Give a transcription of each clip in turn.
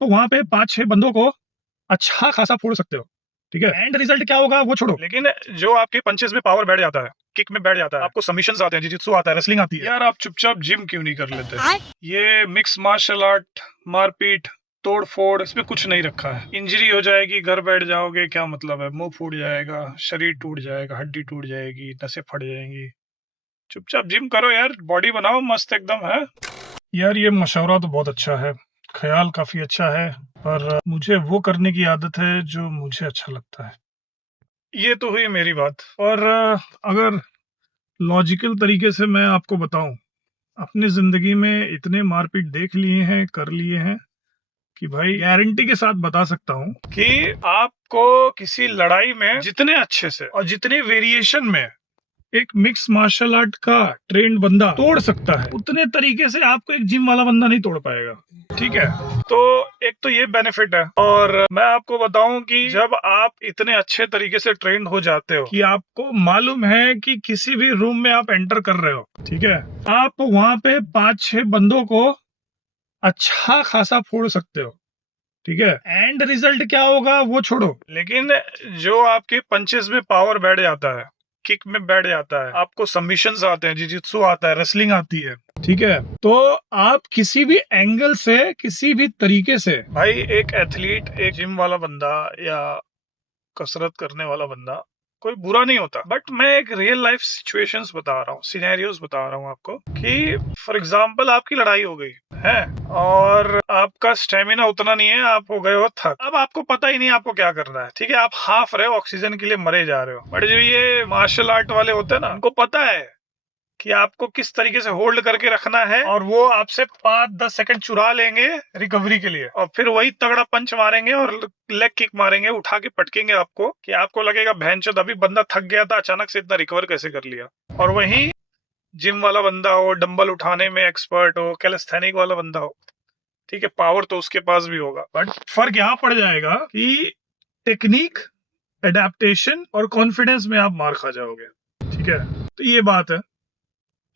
आप वहां पे 5-6 बंदों को अच्छा खासा फोड़ सकते हो, ठीक है। एंड रिजल्ट क्या होगा वो छोड़ो, लेकिन जो आपके पंचेस में पावर बैठ जाता है, किक में बैठ जाता है, आपको सबमिशंस आते हैं, जिजित्सु आता है, रेसलिंग आती है, यार आप चुपचाप जिम क्यों नहीं कर लेते? ये मिक्स मार्शल आर्ट, मारपीट, तोड़ फोड़, इसमें कुछ नहीं रखा है। इंजरी हो जाएगी, घर बैठ जाओगे, क्या मतलब है? मुंह फूट जाएगा, शरीर टूट जाएगा, हड्डी टूट जाएगी, नसें फट जाएंगी। चुपचाप जिम करो यार, बॉडी बनाओ मस्त एकदम है। यार ये मशवरा तो बहुत अच्छा है, ख्याल काफी अच्छा है, पर मुझे वो करने की आदत है जो मुझे अच्छा लगता है। ये तो हुई मेरी बात। और अगर लॉजिकल तरीके से मैं आपको बताऊं, अपनी जिंदगी में इतने मारपीट देख लिए हैं, कर लिए हैं, कि भाई गारंटी के साथ बता सकता हूं कि आपको किसी लड़ाई में जितने अच्छे से और जितने वेरिएशन में एक मिक्स मार्शल आर्ट का ट्रेंड बंदा तोड़ सकता है, उतने तरीके से आपको एक जिम वाला बंदा नहीं तोड़ पाएगा, ठीक है। तो एक तो ये बेनिफिट है। और मैं आपको बताऊं कि जब आप इतने अच्छे तरीके से ट्रेंड हो जाते हो कि आपको मालूम है कि किसी भी रूम में आप एंटर कर रहे हो, ठीक है, आप वहां पे 5-6 बंदों को अच्छा खासा फोड़ सकते हो, ठीक है। एंड रिजल्ट क्या होगा वो छोड़ो, लेकिन जो आपके पंचेस में पावर बैठ जाता है, किक में बैठ जाता है, आपको सबमिशंस आते हैं, जिजित्सु आता है, रेसलिंग आती है, ठीक है, तो आप किसी भी एंगल से, किसी भी तरीके से, भाई एक एथलीट, एक जिम वाला बंदा या कसरत करने वाला बंदा कोई बुरा नहीं होता, बट मैं एक रियल लाइफ सिचुएशंस बता रहा हूँ, सिनेरियोस बता रहा हूँ आपको कि फॉर एग्जांपल आपकी लड़ाई हो गई है और आपका स्टेमिना उतना नहीं है, आप हो गए हो थक, अब आपको पता ही नहीं आपको क्या करना है, ठीक है, आप हाफ रहे हो, ऑक्सीजन के लिए मरे जा रहे हो। बट जो ये मार्शल आर्ट वाले होते हैं ना, उनको पता है कि आपको किस तरीके से होल्ड करके रखना है, और वो आपसे 5-10 सेकंड चुरा लेंगे रिकवरी के लिए, और फिर वही तगड़ा पंच मारेंगे और लेग किक मारेंगे, उठा के पटकेंगे आपको, कि आपको लगेगा भैंचोद अभी बंदा थक गया था, अचानक से इतना रिकवर कैसे कर लिया। और वही जिम वाला बंदा हो, डंबल उठाने में एक्सपर्ट हो, कैलिस्थेनिक वाला बंदा हो, ठीक है, पावर तो उसके पास भी होगा, बट फर्क यहाँ पड़ जाएगा कि टेक्निक, एडेप्टेशन और कॉन्फिडेंस में आप मार खा जाओगे, ठीक है। तो ये बात है।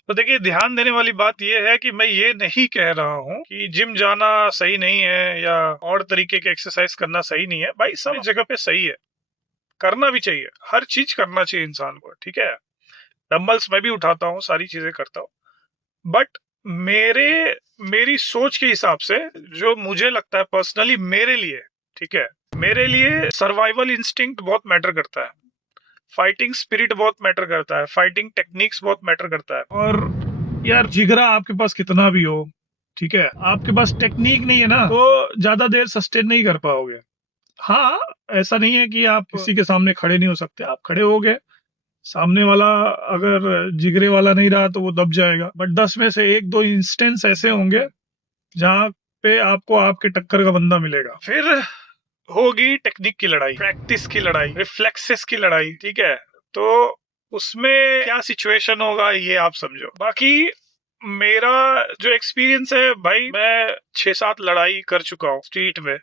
तो देखिए, ध्यान देने वाली बात यह है कि मैं ये नहीं कह रहा हूँ कि जिम जाना सही नहीं है या और तरीके के एक्सरसाइज करना सही नहीं है। भाई सब जगह पे सही है, करना भी चाहिए, हर चीज करना चाहिए इंसान को, ठीक है। डंबल्स मैं भी उठाता हूँ, सारी चीजें करता हूँ, बट मेरे मेरी सोच के हिसाब से जो मुझे लगता है पर्सनली मेरे लिए, ठीक है, मेरे लिए सर्वाइवल इंस्टिंक्ट बहुत मैटर करता है, फाइटिंग स्पिरिट बहुत मैटर करता है, फाइटिंग टेक्निक्स बहुत मैटर करता है। और यार जिगरा आपके पास कितना भी हो, ठीक है, आपके पास टेक्निक नहीं है ना, तो ज्यादा देर सस्टेन नहीं कर पाओगे। हाँ, ऐसा नहीं है कि आप किसी के सामने खड़े नहीं हो सकते, आप खड़े हो गए, सामने वाला अगर जिगरे वाला नहीं रहा तो वो दब जाएगा, बट 10 में से 1-2 इंस्टेंस ऐसे होंगे जहाँ पे आपको आपके टक्कर का बंदा मिलेगा। फिर होगी टेक्निक की लड़ाई, प्रैक्टिस की लड़ाई, रिफ्लेक्सेस की लड़ाई, ठीक है। तो उसमें क्या सिचुएशन होगा ये आप समझो। बाकी मेरा जो एक्सपीरियंस है भाई, मैं 6-7 लड़ाई कर चुका हूँ स्ट्रीट में,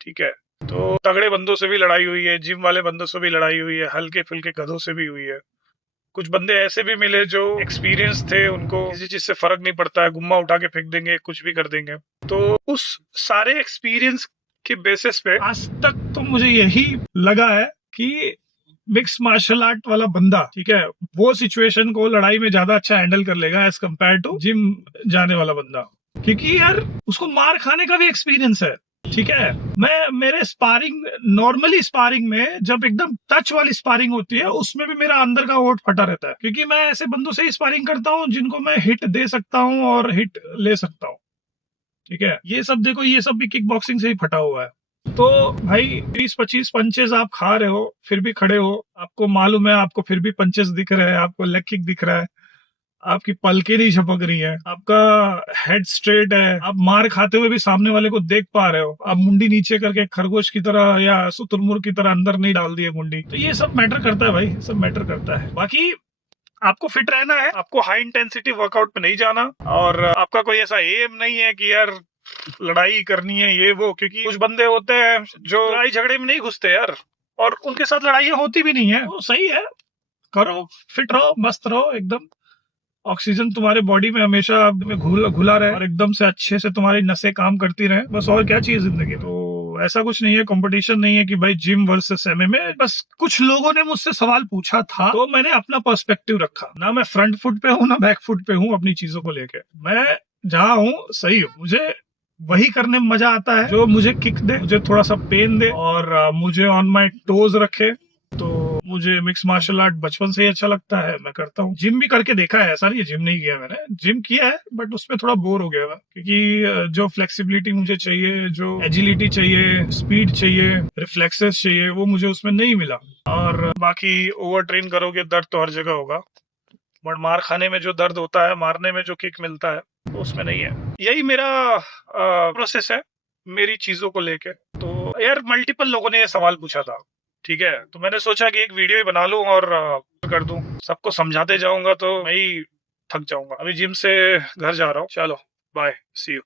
ठीक है। तो तगड़े बंदों से भी लड़ाई हुई है, जिम वाले बंदों से भी लड़ाई हुई है, हल्के फुल्के गधों से भी हुई है। कुछ बंदे ऐसे भी मिले जो एक्सपीरियंस थे, उनको किसी चीज से फर्क नहीं पड़ता है, गुम्मा उठा के फेंक देंगे, कुछ भी कर देंगे। तो उस सारे एक्सपीरियंस के बेसिस पे आज तक तो मुझे यही लगा है कि मिक्स मार्शल आर्ट वाला बंदा, ठीक है, वो सिचुएशन को लड़ाई में ज्यादा अच्छा हैंडल कर लेगा एज कम्पेयर टू जिम जाने वाला बंदा, क्योंकि यार उसको मार खाने का भी एक्सपीरियंस है, ठीक है। मैं मेरे स्पारिंग, नॉर्मली स्पारिंग में जब एकदम टच वाली स्पारिंग होती है, उसमें भी मेरा अंदर का ओट फटा रहता है, क्योंकि मैं ऐसे बंदों से ही स्पारिंग करता हूँ जिनको मैं हिट दे सकता हूँ और हिट ले सकता हूँ, ठीक है। ये सब देखो, ये सब भी किक बॉक्सिंग से ही फटा हुआ है। तो भाई 20-25 पंचेस आप खा रहे हो, फिर भी खड़े हो, आपको मालूम है, आपको फिर भी पंचेस दिख रहे हैं, आपको लेग किक दिख रहा है, आपकी पलकें नहीं झपक रही है, आपका हेड स्ट्रेट है, आप मार खाते हुए भी सामने वाले को देख पा रहे हो, आप मुंडी नीचे करके खरगोश की तरह या शुतुरमुर्ग की तरह अंदर नहीं डाल दिए मुंडी। तो ये सब मैटर करता है भाई, सब मैटर करता है। बाकी आपको फिट रहना है, आपको हाई इंटेंसिटी वर्कआउट पे नहीं जाना, और आपका कोई ऐसा एम नहीं है कि यार लड़ाई करनी है ये वो, क्योंकि कुछ बंदे होते हैं जो लड़ाई झगड़े में नहीं घुसते यार, और उनके साथ लड़ाइयां होती भी नहीं है। तो सही है, करो, फिट रहो, मस्त रहो एकदम, ऑक्सीजन तुम्हारे बॉडी में हमेशा में घुला रहे और एकदम से अच्छे से तुम्हारी नसें काम करती रहे, बस और क्या चाहिए जिंदगी। तो ऐसा कुछ नहीं है, कंपटीशन नहीं है कि भाई जिम वर्सेस एमएमए। बस कुछ लोगों ने मुझसे सवाल पूछा था तो मैंने अपना पर्सपेक्टिव रखा। ना मैं फ्रंट फुट पे हूँ ना बैक फुट पे हूँ अपनी चीजों को लेके। मैं जहाँ हूँ सही हूँ। मुझे वही करने में मजा आता है जो मुझे किक दे, मुझे थोड़ा सा पेन दे और मुझे ऑन माई टोज रखे। तो मुझे मिक्स मार्शल आर्ट बचपन से ही अच्छा लगता है, मैं करता हूँ। जिम भी करके देखा है, ऐसा नहीं है जिम नहीं किया मैंने, जिम किया है बट उसमें थोड़ा बोर हो गया मैं, क्योंकि जो फ्लेक्सिबिलिटी मुझे चाहिए, जो एजिलिटी चाहिए, स्पीड चाहिए, रिफ्लेक्सेस चाहिए, वो मुझे उसमें नहीं मिला। और बाकी ओवर ट्रेन करोगे दर्द तो हर जगह होगा, बट मार खाने में जो दर्द होता है, मारने में जो किक मिलता है, वो उसमें नहीं है। यही मेरा प्रोसेस है मेरी चीजों को लेके। तो यार मल्टीपल लोगों ने ये सवाल पूछा था, ठीक है, तो मैंने सोचा कि एक वीडियो ही बना लूं और कर दूं। सबको समझाते जाऊंगा तो मैं ही थक जाऊंगा। अभी जिम से घर जा रहा हूँ, चलो बाय, सी यू।